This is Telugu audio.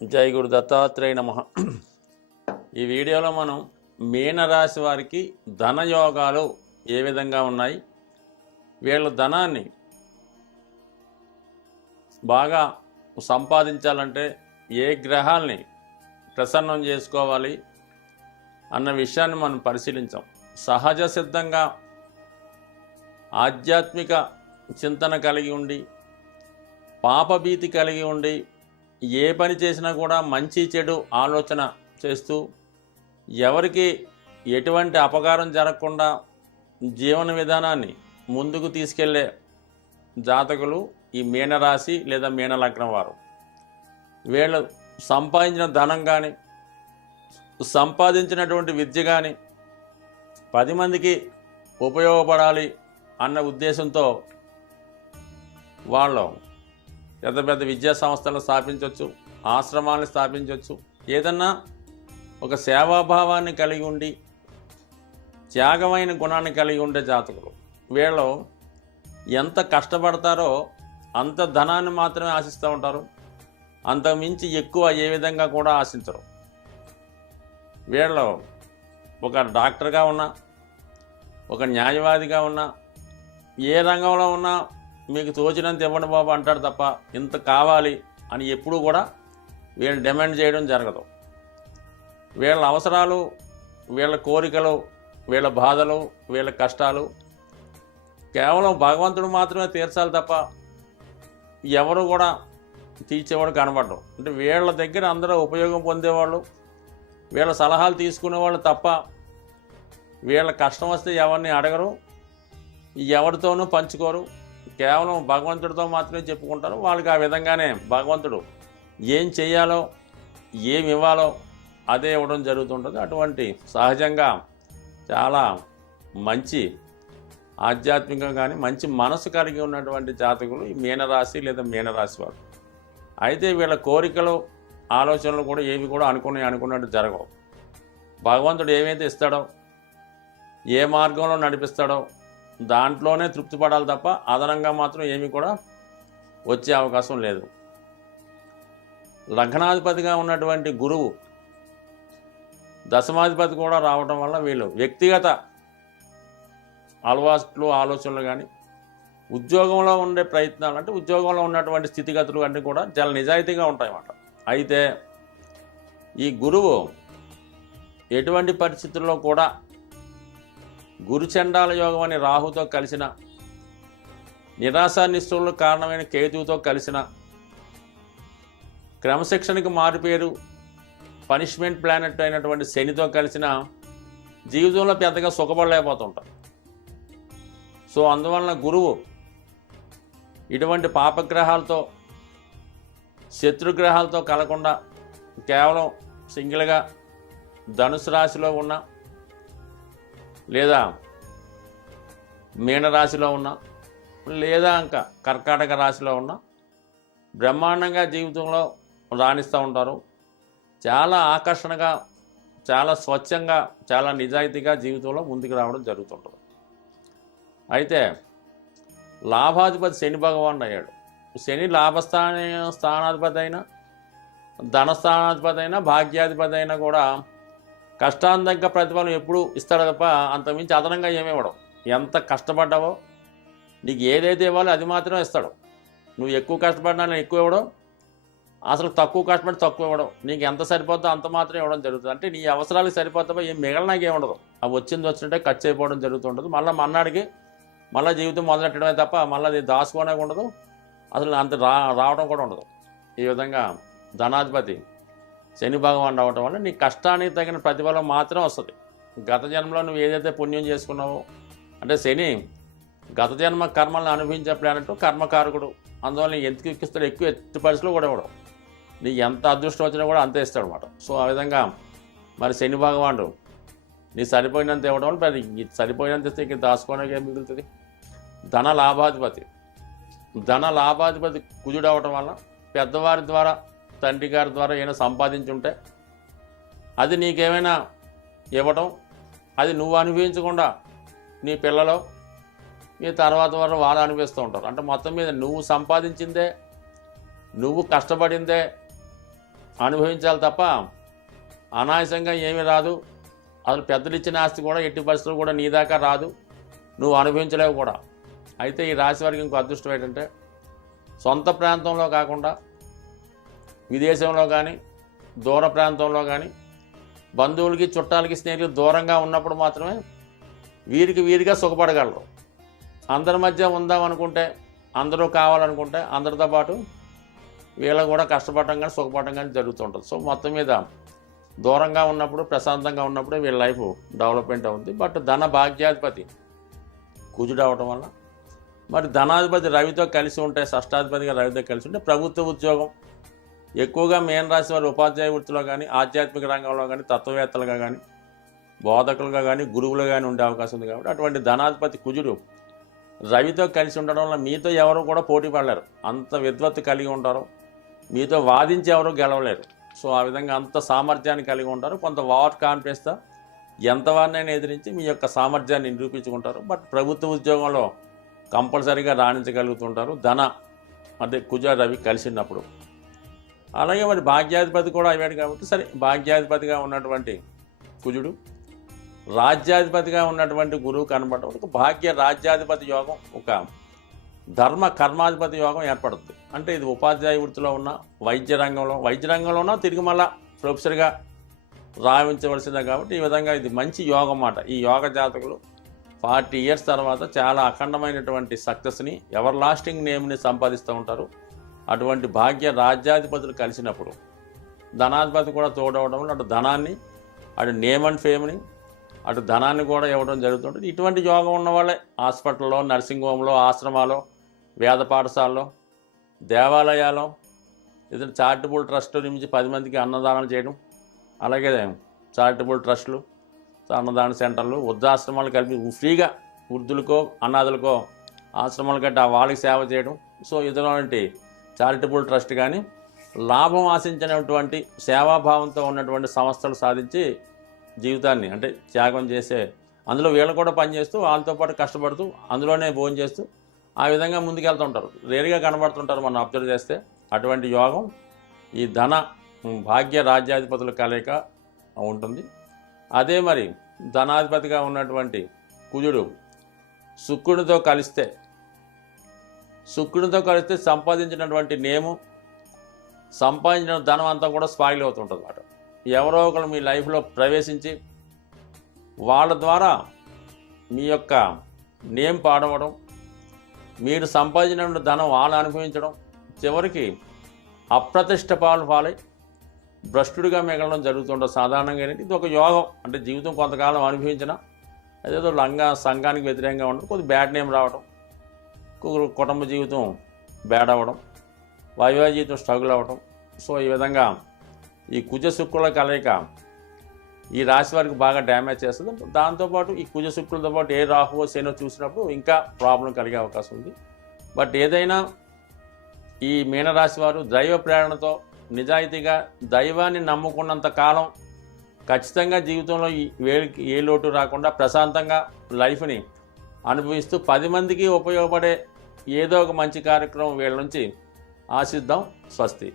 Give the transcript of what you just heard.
జై గురు దత్తాత్రేయ నమ. ఈ వీడియోలో మనం మీనరాశి వారికి ధనయోగాలు ఏ విధంగా ఉన్నాయి? వీళ్ళ ధనాన్ని బాగా సంపాదించాలంటే ఏ గ్రహాల్ని ప్రసన్నం చేసుకోవాలి అన్న విషయాన్ని మనం పరిశీలించాం. సహజ సిద్ధంగా ఆధ్యాత్మిక చింతన కలిగి ఉండి పాపభీతి కలిగి ఉండి ఏ పని చేసినా కూడా మంచి చెడు ఆలోచన చేస్తూ ఎవరికి ఎటువంటి అపకారం జరగకుండా జీవన విధానాన్ని ముందుకు తీసుకెళ్ళే జాతకులు ఈ మీనరాశి లేదా మీనలగ్నం వారు. వీళ్ళు సంపాదించిన ధనం కానీ సంపాదించినటువంటి విద్య కానీ పది మందికి ఉపయోగపడాలి అన్న ఉద్దేశంతో వాళ్ళు పెద్ద పెద్ద విద్యా సంస్థలను స్థాపించవచ్చు ఆశ్రమాలను స్థాపించవచ్చు. ఏదన్నా ఒక సేవాభావాన్ని కలిగి ఉండి త్యాగమైన గుణాన్ని కలిగి ఉండే జాతకులు. వీళ్ళు ఎంత కష్టపడతారో అంత ధనాన్ని మాత్రమే ఆశిస్తూ ఉంటారు. అంతకుమించి ఎక్కువ ఏ విధంగా కూడా ఆశించరు. వీళ్ళు ఒక డాక్టర్గా ఉన్నా ఒక న్యాయవాదిగా ఉన్నా ఏ రంగంలో ఉన్నా మీకు తోచినంత ఇవ్వండి బాబు అంటాడు తప్ప ఇంత కావాలి అని ఎప్పుడూ కూడా వీళ్ళు డిమాండ్ చేయడం జరగదు. వీళ్ళ అవసరాలు వీళ్ళ కోరికలు వీళ్ళ బాధలు వీళ్ళ కష్టాలు కేవలం భగవంతుడు మాత్రమే తీర్చాలి తప్ప ఎవరు కూడా తీర్చేవాడు కనబడరు. అంటే వీళ్ళ దగ్గర అందరూ ఉపయోగం పొందేవాళ్ళు వీళ్ళ సలహాలు తీసుకునేవాళ్ళు తప్ప వీళ్ళ కష్టం వస్తే ఎవరిని అడగరు ఎవరితోనూ పంచుకోరు కేవలం భగవంతుడితో మాత్రమే చెప్పుకుంటారు వాళ్ళకి ఆ విధంగానే భగవంతుడు ఏం చేయాలో ఏమి ఇవ్వాలో అదే ఇవ్వడం జరుగుతుంటుంది. అటువంటి సహజంగా చాలా మంచి ఆధ్యాత్మికంగా కానీ మంచి మనసు కలిగి ఉన్నటువంటి జాతకులు ఈ మీనరాశి లేదా మీనరాశి వారు. అయితే వీళ్ళ కోరికలు ఆలోచనలు కూడా ఏవి కూడా అనుకున్నాయి అనుకున్నట్టు జరగవు. భగవంతుడు ఏమైతే ఇస్తాడో ఏ మార్గంలో నడిపిస్తాడో దాంట్లోనే తృప్తి పడాలి తప్ప అదనంగా మాత్రం ఏమీ కూడా వచ్చే అవకాశం లేదు. లగ్నాధిపతిగా ఉన్నటువంటి గురువు దశమాధిపతి కూడా రావటం వల్ల వీళ్ళు వ్యక్తిగత అలవాట్లు ఆలోచనలు కానీ ఉద్యోగంలో ఉండే ప్రయత్నాలు అంటే ఉద్యోగంలో ఉన్నటువంటి స్థితిగతులు అన్నీ కూడా చాలా నిజాయితీగా ఉంటాయన్నమాట. అయితే ఈ గురువు ఎటువంటి పరిస్థితుల్లో కూడా గురుచండాల యోగం అని రాహుతో కలిసిన నిరాశ నిష్ఠులకు కారణమైన కేతువుతో కలిసిన క్రమశిక్షణకు మారుపేరు పనిష్మెంట్ ప్లానెట్ అయినటువంటి శనితో కలిసిన జీవితంలో పెద్దగా సుఖపడలేకపోతుంటారు. సో అందువలన గురువు ఇటువంటి పాపగ్రహాలతో శత్రుగ్రహాలతో కలకుండా కేవలం సింగిల్గా ధనుసు రాశిలో ఉన్న లేదా మీనరాశిలో ఉన్న లేదా ఇంకా కర్కాటక రాశిలో ఉన్న బ్రహ్మాండంగా జీవితంలో రాణిస్తూ ఉంటారు. చాలా ఆకర్షణగా చాలా స్వచ్ఛంగా చాలా నిజాయితీగా జీవితంలో ముందుకు రావడం జరుగుతుంటుంది. అయితే లాభాధిపతి శని భగవాన్ అయ్యాడు. శని లాభస్థాన స్థానాధిపతి అయినా ధనస్థానాధిపతి అయినా భాగ్యాధిపతి అయినా కూడా కష్టాంతంగా ప్రతిఫలం ఎప్పుడు ఇస్తాడు తప్ప అంతమించి అదనంగా ఏమివ్వడం ఎంత కష్టపడ్డావో నీకు ఏదైతే ఇవ్వాలో అది మాత్రమే ఇస్తాడు. నువ్వు ఎక్కువ కష్టపడినా నేను ఎక్కువ ఇవ్వడం అసలు తక్కువ కష్టపడి తక్కువ ఇవ్వడం నీకు ఎంత సరిపోతుందో అంత మాత్రం ఇవ్వడం జరుగుతుంది. అంటే నీ అవసరాలకు సరిపోతావో ఏం మిగలనాకే ఉండదు. అవి వచ్చింది వచ్చినట్టే ఖర్చు అయిపోవడం జరుగుతుంటుంది. మళ్ళీ మన్నాడికి మళ్ళీ జీవితం మొదలెట్టడమే తప్ప మళ్ళీ అది దాచుకోనే ఉండదు. అసలు అంత రా రావడం కూడా ఉండదు. ఈ విధంగా ధనాధిపతి శని భగవాన్ రావటం వల్ల నీ కష్టానికి తగిన ప్రతిఫలం మాత్రం వస్తుంది. గత జన్మలో నువ్వు ఏదైతే పుణ్యం చేసుకున్నావో అంటే శని గత జన్మ కర్మలను అనుభవించే ప్లానెట్ కర్మకారకుడు. అందువల్ల ఎందుకు ఎక్కిస్తాడు ఎక్కువ ఎత్తి పరిస్థితులు కూడా ఇవ్వడం. నీ ఎంత అదృష్టం వచ్చినా కూడా అంతే ఇస్తాడు అనమాట సో ఆ విధంగా మరి శని భగవానుడు నీ సరిపోయినంత ఇవ్వడం వల్ల మరి సరిపోయినంత ఇస్తే ఇంక దాచుకోవడానికి ఏం మిగులుతుంది? ధన లాభాధిపతి. ధన లాభాధిపతి కుజుడు అవటం వల్ల పెద్దవారి ద్వారా తండ్రి గారి ద్వారా ఏమైనా సంపాదించుంటే అది నీకేమైనా ఇవ్వటం అది నువ్వు అనుభవించకుండా నీ పిల్లలు నీ తర్వాత వారు వాళ్ళు అనిపిస్తూ ఉంటారు. అంటే మొత్తం మీద నువ్వు సంపాదించిందే నువ్వు కష్టపడిందే అనుభవించాలి తప్ప అనాయాసంగా ఏమీ రాదు. అసలు పెద్దలు ఇచ్చిన ఆస్తి కూడా ఎట్టి పరిస్థితులు కూడా నీ దాకా రాదు. నువ్వు అనుభవించలేవు కూడా. అయితే ఈ రాశి వారికి ఇంకో అదృష్టం ఏంటంటే సొంత ప్రాంతంలో కాకుండా విదేశంలో కానీ దూర ప్రాంతంలో కానీ బంధువులకి చుట్టాలకి స్నేహితులకి దూరంగా ఉన్నప్పుడు మాత్రమే వీరికి వీరిగా సుఖపడగలరు. అందరి మధ్య ఉందాం అనుకుంటే అందరూ కావాలనుకుంటే అందరితో పాటు వీళ్ళకి కూడా కష్టపడటం కానీ సుఖపడటం కానీ జరుగుతుంటుంది. సో మొత్తం మీద దూరంగా ఉన్నప్పుడు ప్రశాంతంగా ఉన్నప్పుడు వీళ్ళ లైఫ్ డెవలప్మెంట్ అవుతుంది బట్ ధన భాగ్యాధిపతి కుజుడు అవటం వల్ల మరి ధనాధిపతి రవితో కలిసి ఉంటే షష్టాధిపతిగా రవితో కలిసి ఉంటే ప్రభుత్వ ఉద్యోగం ఎక్కువగా మేన్ రాశి వారు ఉపాధ్యాయ వృత్తిలో కానీ ఆధ్యాత్మిక రంగంలో కానీ తత్వవేత్తలుగా కానీ బోధకులుగా కానీ గురువులు కానీ ఉండే అవకాశం ఉంది కాబట్టి అటువంటి ధనాధిపతి కుజుడు రవితో కలిసి ఉండడం వల్ల మీతో ఎవరు కూడా పోటీ పడలేరు. అంత విద్వత్తు కలిగి ఉంటారు. మీతో వాదించి ఎవరు గెలవలేరు. సో ఆ విధంగా అంత సామర్థ్యాన్ని కలిగి ఉంటారు. కొంత ఓవర్ కాన్ఫిడెన్స్తో ఎంతవారినైనా ఎదిరించి మీ యొక్క సామర్థ్యాన్ని నిరూపించుకుంటారు. బట్ ప్రభుత్వ ఉద్యోగంలో కంపల్సరీగా రాణించగలుగుతుంటారు. ధన అదే కుజ రవి కలిసినప్పుడు. అలాగే మరి భాగ్యాధిపతి కూడా అయ్యాడు కాబట్టి సరే భాగ్యాధిపతిగా ఉన్నటువంటి కుజుడు రాజ్యాధిపతిగా ఉన్నటువంటి గురువు కనబడటం ఒక భాగ్య రాజ్యాధిపతి యోగం ఒక ధర్మ కర్మాధిపతి యోగం ఏర్పడుతుంది. అంటే ఇది ఉపాధ్యాయ వృత్తిలో ఉన్న వైద్య రంగంలో వైద్య రంగంలో ఉన్న తిరిగి మళ్ళా ప్రొఫెసర్గా రావించవలసిందే కాబట్టి ఈ విధంగా ఇది మంచి యోగం అన్నమాట. ఈ యోగ జాతకులు ఫార్టీ ఇయర్స్ తర్వాత చాలా అఖండమైనటువంటి సక్సెస్ని ఎవర్ లాస్టింగ్ నేమ్ని సంపాదిస్తూ ఉంటారు. అటువంటి భాగ్య రాజ్యాధిపతులు కలిసినప్పుడు ధనాధిపతి కూడా తోడవడం వల్ల అటు ధనాన్ని అటు నేమ్ అండ్ ఫేమ్ని అటు ధనాన్ని కూడా ఇవ్వడం జరుగుతుంటుంది. ఇటువంటి యోగం ఉన్న వాళ్ళే హాస్పిటల్లో నర్సింగ్ హోమ్లో ఆశ్రమాలో వేద పాఠశాలలో దేవాలయాల్లో ఏదైనా చారిటబుల్ ట్రస్ట్ నుంచి పది మందికి అన్నదానం చేయడం అలాగే చారిటబుల్ ట్రస్టులు అన్నదాన సెంటర్లు వృద్ధాశ్రమాలు కలిపి ఫ్రీగా వృద్ధులకో అనాథులకో ఆశ్రమాలు కట్టి ఆ వాళ్ళకి సేవ చేయడం. సో ఇటువంటి చారిటబుల్ ట్రస్ట్ కానీ లాభం ఆశించినటువంటి సేవాభావంతో ఉన్నటువంటి సంస్థలు సాధించి జీవితాన్ని అంటే త్యాగం చేసే అందులో వీళ్ళు కూడా పనిచేస్తూ వాళ్ళతో పాటు కష్టపడుతూ అందులోనే భోజనం చేస్తూ ఆ విధంగా ముందుకెళ్తుంటారు రేరుగా కనబడుతుంటారు మనం అబ్జర్వ్ చేస్తే. అటువంటి యోగం ఈ ధన భాగ్య రాజ్యాధిపతుల కలయిక ఉంటుంది. అదే మరి ధనాధిపతిగా ఉన్నటువంటి కుజుడు శుక్రుడితో కలిస్తే శుక్రునితో కలిస్తే సంపాదించినటువంటి నేము సంపాదించిన ధనం అంతా కూడా స్పాయిల్ అవుతుంటుంది అన్నమాట ఎవరో ఒకరు మీ లైఫ్లో ప్రవేశించి వాళ్ళ ద్వారా మీ యొక్క నేమ్ పాడవడం మీరు సంపాదించిన ధనం వాళ్ళు అనుభవించడం చివరికి అప్రతిష్ట పాలు పాలై భ్రష్టుడిగా మిగలడం జరుగుతుంటుంది సాధారణంగా ఏంటంటే ఇది ఒక యోగం. అంటే జీవితం కొంతకాలం అనుభవించిన అదేదో లంగా సంఘానికి వ్యతిరేకంగా ఉండడం కొద్ది బ్యాడ్ నేమ్ రావడం కుటుంబ జీవితం బ్యాడ్ అవ్వడం వైవాహిక జీవితం స్ట్రగుల్ అవ్వడం. సో ఈ విధంగా ఈ కుజ శుక్రుల కలయిక ఈ రాశి వారికి బాగా డ్యామేజ్ చేస్తుంది. దాంతోపాటు ఈ కుజ శుక్రులతో పాటు ఏ రాహువో శనో చూసినప్పుడు ఇంకా ప్రాబ్లం కలిగే అవకాశం ఉంది. బట్ ఏదైనా ఈ మీనరాశి వారు దైవ ప్రేరణతో నిజాయితీగా దైవాన్ని నమ్ముకున్నంత కాలం ఖచ్చితంగా జీవితంలో వేలికి వేడికి ఏ లోటు రాకుండా ప్రశాంతంగా లైఫ్ని అనుభవిస్తూ పది మందికి ఉపయోగపడే ఏదో ఒక మంచి కార్యక్రమం వీళ్ళ నుంచి ఆశిద్దాం స్వస్తి.